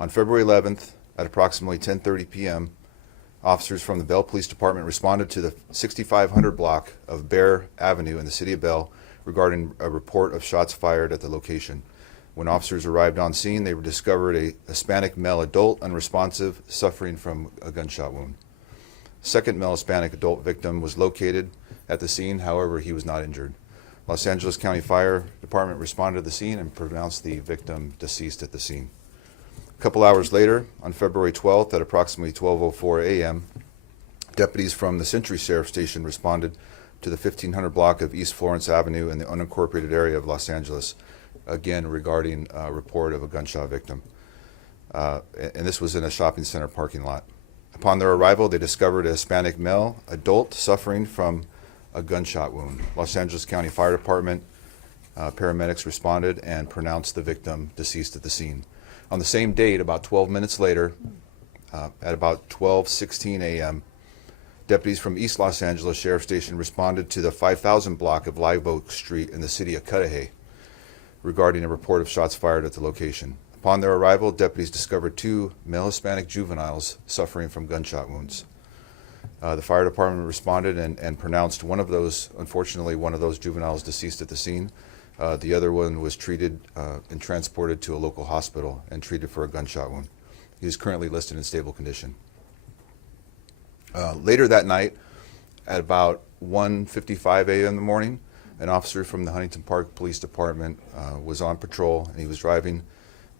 On February 11th, at approximately 10:30 p.m., officers from the Bell Police Department responded to the 6500 block of Bear Avenue in the city of Bell regarding a report of shots fired at the location. When officers arrived on scene, they discovered a Hispanic male adult, unresponsive, suffering from a gunshot wound. A second male Hispanic adult victim was located at the scene, however, he was not injured. Los Angeles County Fire Department responded to the scene and pronounced the victim deceased at the scene. A couple hours later, on February 12th at approximately 12:04 a.m., deputies from the Century Sheriff Station responded to the 1500 block of East Florence Avenue in the unincorporated area of Los Angeles, again regarding a report of a gunshot victim. And this was in a shopping center parking lot. Upon their arrival, they discovered a Hispanic male adult suffering from a gunshot wound. Los Angeles County Fire Department paramedics responded and pronounced the victim deceased at the scene. On the same date, about 12 minutes later, at about 12:16 a.m., deputies from East Los Angeles Sheriff Station responded to the 5000 block of Live Oak Street in the city of Cudahy regarding a report of shots fired at the location. Upon their arrival, deputies discovered two male Hispanic juveniles suffering from gunshot wounds. The fire department responded and pronounced unfortunately, one of those juveniles deceased at the scene. The other one was treated and transported to a local hospital and treated for a gunshot wound. He is currently listed in stable condition. Later that night, at about 1:55 a.m. in the morning, an officer from the Huntington Park Police Department was on patrol, and he was driving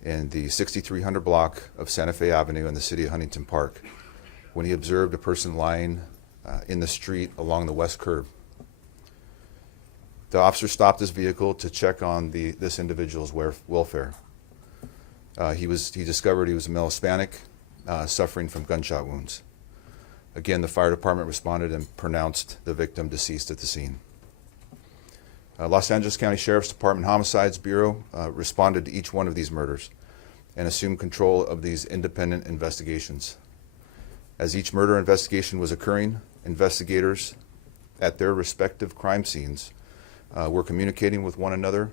in the 6300 block of Santa Fe Avenue in the city of Huntington Park when he observed a person lying in the street along the west curb. The officer stopped his vehicle to check on this individual's welfare. He discovered he was a male Hispanic suffering from gunshot wounds. Again, the fire department responded and pronounced the victim deceased at the scene. Los Angeles County Sheriff's Department Homicides Bureau responded to each one of these murders and assumed control of these independent investigations. As each murder investigation was occurring, investigators at their respective crime scenes were communicating with one another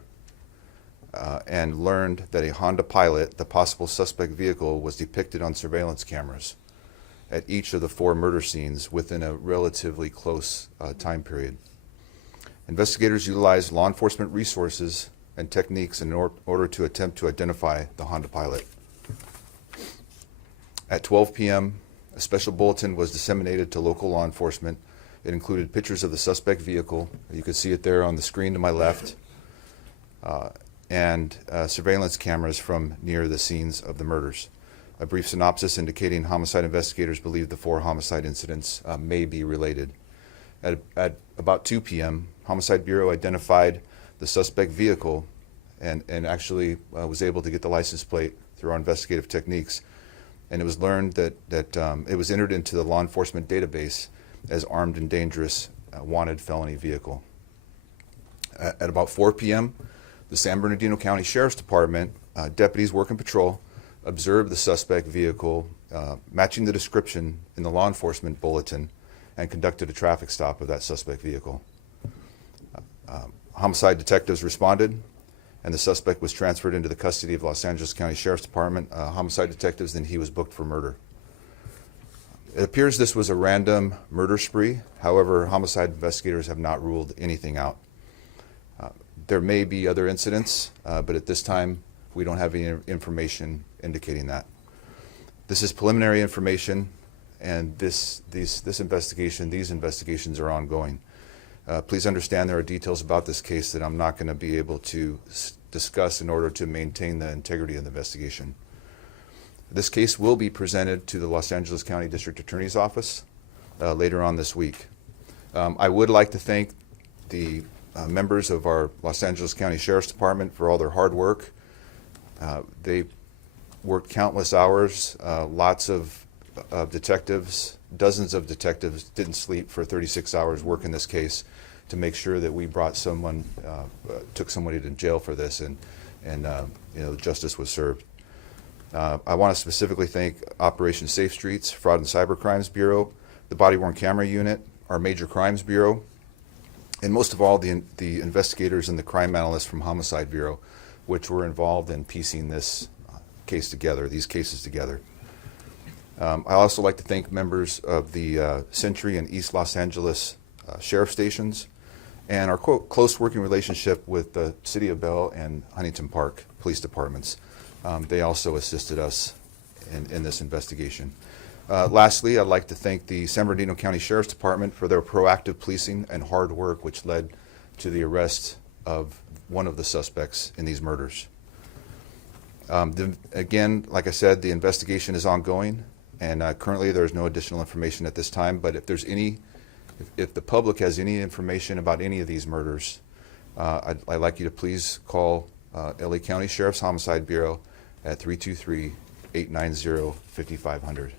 and learned that a Honda Pilot, the possible suspect vehicle, was depicted on surveillance cameras at each of the 4 murder scenes within a relatively close time period. Investigators utilized law enforcement resources and techniques in order to attempt to identify the Honda Pilot. At 12 p.m., a special bulletin was disseminated to local law enforcement. It included pictures of the suspect vehicle. You can see it there on the screen to my left, and surveillance cameras from near the scenes of the murders. A brief synopsis indicating homicide investigators believe the 4 homicide incidents may be related. At about 2 p.m., Homicide Bureau identified the suspect vehicle and actually was able to get the license plate through our investigative techniques. And it was learned that it was entered into the law enforcement database as armed and dangerous wanted felony vehicle. At about 4 p.m., the San Bernardino County Sheriff's Department deputies working patrol observed the suspect vehicle matching the description in the law enforcement bulletin and conducted a traffic stop of that suspect vehicle. Homicide detectives responded, and the suspect was transferred into the custody of Los Angeles County Sheriff's Department homicide detectives, then he was booked for murder. It appears this was a random murder spree. However, homicide investigators have not ruled anything out. There may be other incidents, but at this time, we don't have any information indicating that. This is preliminary information, and these investigations are ongoing. Please understand there are details about this case that I'm not going to be able to discuss in order to maintain the integrity of the investigation. This case will be presented to the Los Angeles County District Attorney's Office later on this week. I would like to thank the members of our Los Angeles County Sheriff's Department for all their hard work. They worked countless hours, lots of detectives, dozens of detectives didn't sleep for 36 hours working this case to make sure that we brought someone, took somebody to jail for this, and justice was served. I want to specifically thank Operation Safe Streets, Fraud and Cyber Crimes Bureau, the Body Worn Camera Unit, our Major Crimes Bureau, and most of all the investigators and the crime analysts from Homicide Bureau, which were involved in piecing this case together, these cases together. I also like to thank members of the Century and East Los Angeles sheriff stations and our close working relationship with the City of Bell and Huntington Park police departments. They also assisted us in this investigation. Lastly, I'd like to thank the San Bernardino County Sheriff's Department for their proactive policing and hard work, which led to the arrest of one of the suspects in these murders. Again, like I said, the investigation is ongoing, and currently there's no additional information at this time, but if the public has any information about any of these murders, I'd like you to please call LA County Sheriff's Homicide Bureau at 323-890-5500.